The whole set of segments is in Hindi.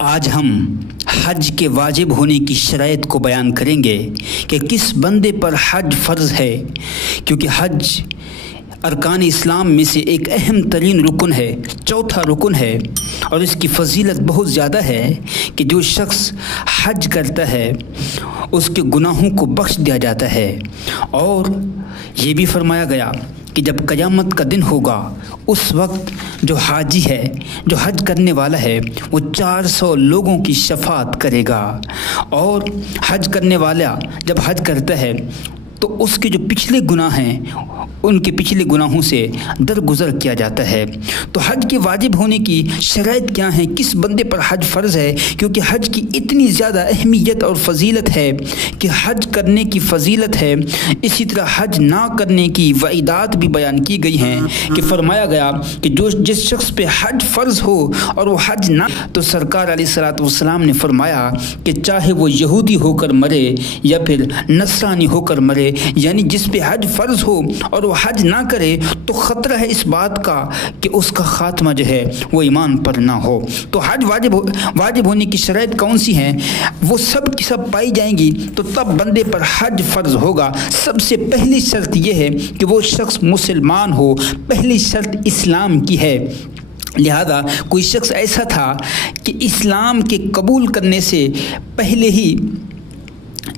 आज हम हज के वाजिब होने की शराइत को बयान करेंगे कि किस बंदे पर हज फ़र्ज़ है, क्योंकि हज अरकान इस्लाम में से एक अहम तरीन रुकन है, चौथा रुकन है और इसकी फ़जीलत बहुत ज़्यादा है कि जो शख्स हज करता है उसके गुनाहों को बख्श दिया जाता है। और ये भी फरमाया गया कि जब क़यामत का दिन होगा उस वक्त जो हाजी है, जो हज करने वाला है, वो 400 लोगों की शफाअत करेगा। और हज करने वाला जब हज करता है तो उसके जो पिछले गुनाह हैं उनके पिछले गुनाहों से दरगुजर किया जाता है। तो हज के वाजिब होने की शराइत क्या है, किस बंदे पर हज फ़र्ज़ है, क्योंकि हज की इतनी ज़्यादा अहमियत और फजीलत है कि हज करने की फजीलत है। इसी तरह हज ना करने की वईदात भी बयान की गई हैं कि फरमाया गया कि जो जिस शख्स पे हज फ़र्ज़ हो और वो हज ना, तो सरकार अलैहिस्सलातु वस्सलाम ने फरमाया कि चाहे वो यहूदी होकर मरे या फिर नसरानी होकर मरे, यानी जिस पे हज फ़र्ज़ हो और वो हज ना करे तो ख़तरा है इस बात का कि उसका ख़ात्मा जो है वो ईमान पर ना हो। तो हज वाजिब होने की शराइत कौन सी हैं, वो सब की सब पाई जाएंगी तो तब बंदे पर हज फ़र्ज़ होगा। सबसे पहली शर्त यह है कि वो शख्स मुसलमान हो, पहली शर्त इस्लाम की है। लिहाजा कोई शख्स ऐसा था कि इस्लाम के कबूल करने से पहले ही,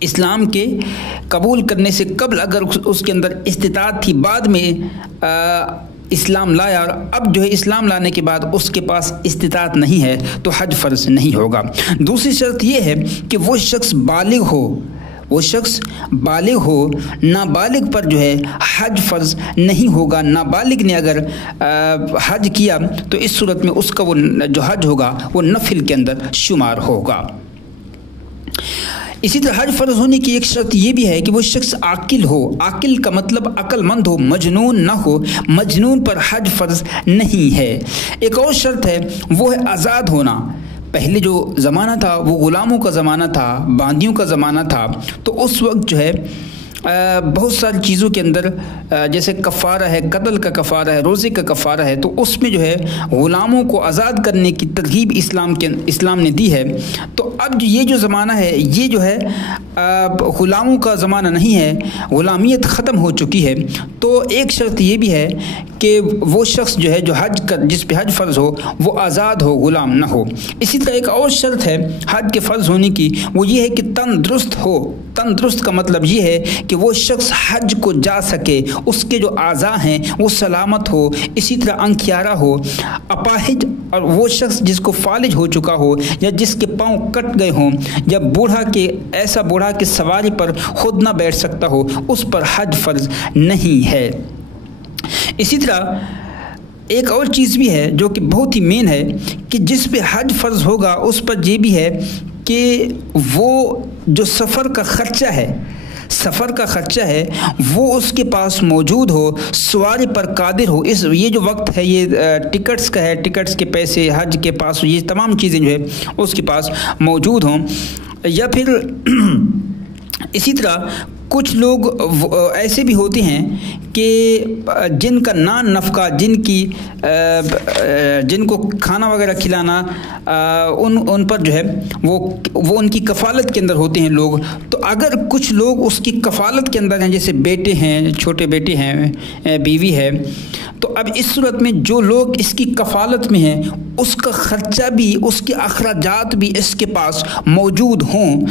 इस्लाम के कबूल करने से कबल अगर उसके अंदर इस्तिताअत थी, बाद में इस्लाम लाया और अब जो है इस्लाम लाने के बाद उसके पास इस्तिताअत नहीं है तो हज फ़र्ज़ नहीं होगा। दूसरी शर्त यह है कि वो शख्स बालिग हो, वो शख्स बालिग हो, नाबालिग पर जो है हज फ़र्ज़ नहीं होगा। नाबालिग ने अगर हज किया तो इस सूरत में उसका वो जो हज होगा वो नफिल के अंदर शुमार होगा। इसी तरह हज फ़र्ज़ होने की एक शर्त यह भी है कि वो शख्स आकिल हो। आकिल का मतलब अक्लमंद हो, मजनून ना हो। मजनून पर हज फ़र्ज़ नहीं है। एक और शर्त है वो है आज़ाद होना। पहले जो ज़माना था वो ग़ुलामों का ज़माना था, बांदियों का ज़माना था, तो उस वक्त जो है बहुत सारी चीज़ों के अंदर जैसे कफ़ारा है, कत्ल का कफ़ारा है, रोज़े का कफ़ारा है, तो उसमें जो है ग़ुलामों को आज़ाद करने की तरगीब इस्लाम ने दी है। तो अब ये जो ज़माना है ये जो है ग़ुलामों का ज़माना नहीं है, ग़ुलामियत ख़त्म हो चुकी है। तो एक शर्त ये भी है कि वो शख्स जो है जो जिस पे हज फ़र्ज़ हो वो आज़ाद हो, ग़ुलाम ना हो। इसी तरह एक और शर्त है हज के फ़र्ज़ होने की, वो ये है कि तंदुरुस्त हो। तंदुरुस्त का मतलब ये है कि वो शख्स हज को जा सके, उसके जो आज़ा हैं वो सलामत हो। इसी तरह अंकियारा हो, अपाहिज और वो शख्स जिसको फालिज हो चुका हो या जिसके पाँव कट गए हों या ऐसा बूढ़ा कि सवारी पर खुद ना बैठ सकता हो, उस पर हज फ़र्ज़ नहीं है। इसी तरह एक और चीज़ भी है जो कि बहुत ही मेन है कि जिस पे हज फ़र्ज़ होगा उस पर ये भी है कि वो जो सफ़र का ख़र्चा है वो उसके पास मौजूद हो, सवारी पर कादिर हो। ये जो वक्त है ये टिकट्स का है, टिकट्स के पैसे हज के पास, ये तमाम चीज़ें जो है उसके पास मौजूद हों। या फिर इसी तरह कुछ लोग ऐसे भी होते हैं कि जिनका नान नफ़का, जिनको खाना वगैरह खिलाना उन पर जो है वो उनकी कफ़ालत के अंदर होते हैं लोग। तो अगर कुछ लोग उसकी कफ़ालत के अंदर हैं, जैसे बेटे हैं, छोटे बेटे हैं, बीवी है, तो अब इस सूरत में जो लोग इसकी कफ़ालत में हैं उसका ख़र्चा भी, उसके अखराजात भी इसके पास मौजूद हों।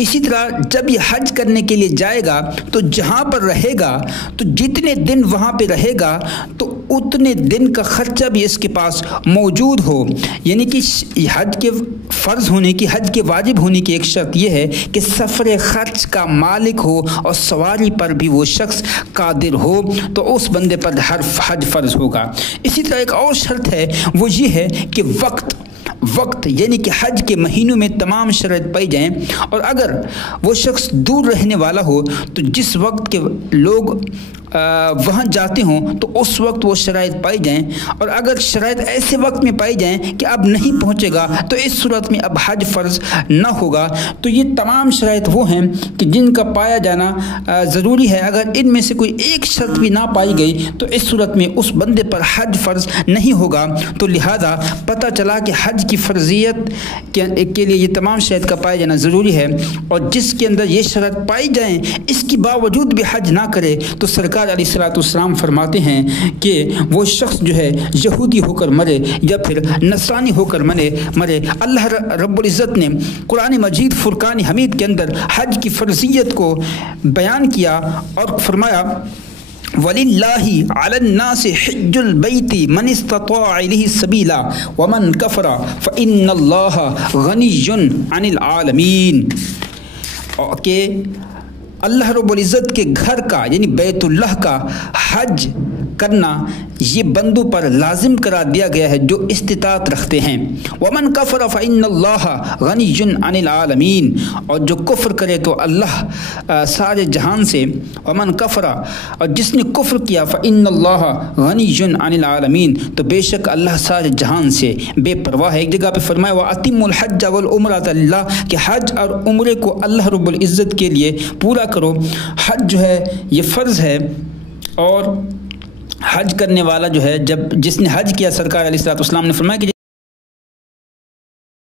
इसी तरह जब ये हज करने के लिए जाएगा तो जहाँ पर रहेगा, तो जितने दिन वहाँ पे रहेगा तो उतने दिन का ख़र्चा भी इसके पास मौजूद हो। यानी कि हज के फ़र्ज़ होने की, हज के वाजिब होने की एक शर्त यह है कि सफ़र ख़र्च का मालिक हो और सवारी पर भी वो शख्स कादिर हो, तो उस बंदे पर हज फ़र्ज़ होगा। इसी तरह एक और शर्त है वो ये है कि वक्त यानी कि हज के महीनों में तमाम शर्त पाई जाएं। और अगर वो शख्स दूर रहने वाला हो तो जिस वक्त के लोग वहाँ जाते हों तो उस वक्त वो शराइत पाई जाएं, और अगर शराइत ऐसे वक्त में पाई जाएं कि अब नहीं पहुँचेगा तो इस सूरत में अब हज फ़र्ज़ ना होगा। तो ये तमाम शराइत वो हैं कि जिनका पाया जाना ज़रूरी है। अगर इनमें से कोई एक शर्त भी ना पाई गई तो इस सूरत में उस बंदे पर हज फ़र्ज़ नहीं होगा। तो लिहाजा पता चला कि हज की फ़र्ज़ियत के लिए ये तमाम शराइत का पाया जाना ज़रूरी है, और जिसके अंदर ये शर्त पाई जाए इसके बावजूद भी हज ना करे तो सरकार अलैहिस्सलाम फरमाते हैं कि वो शख्स जो है यहूदी होकर मरे या फिर नसरानी होकर मरे। अल्लाह रब्बुल इज़्ज़त ने कुरान मजीद फुरकान हमीद के अंदर हज की फ़र्ज़ियत को बयान किया और फरमाया वलिल्लाहि अलन्नासि हिज्जुल बैति मन इस्तताअ इलैहि सबीला वमन कफरा फ़इन्नल्लाहा गनिय्युन अनिल आलमीन। के अल्लाह रब्बुल इज़्ज़त के घर का यानी बैतुल्लाह का हज करना ये बंदों पर लाजिम करा दिया गया है जो इस्तिताअत रखते हैं। वमन कफ़र फ़इन्नल्लाहा गनिय्युन अनिल आलमीन, और जो कुफ्र करे तो अल्लाह सारे जहान से, वमन कफ़रा, और जिसने कुफ्र किया फ़इन्नल्लाहा गनिय्युन अनिल आलमीन, तो बेशक अल्लाह सारे जहान से बेपरवाह है। एक जगह पे फरमाया व अतिमुल हज्ज वल उम्रता लिल्लाह, कि हज और उम्रे को अल्लाह रब्बुल इज़्ज़त के लिए पूरा करो। हज जो है ये फ़र्ज़ है, और हज करने वाला जो है जिसने हज किया, सरकार अलैहिस्सलाम ने फरमाया कि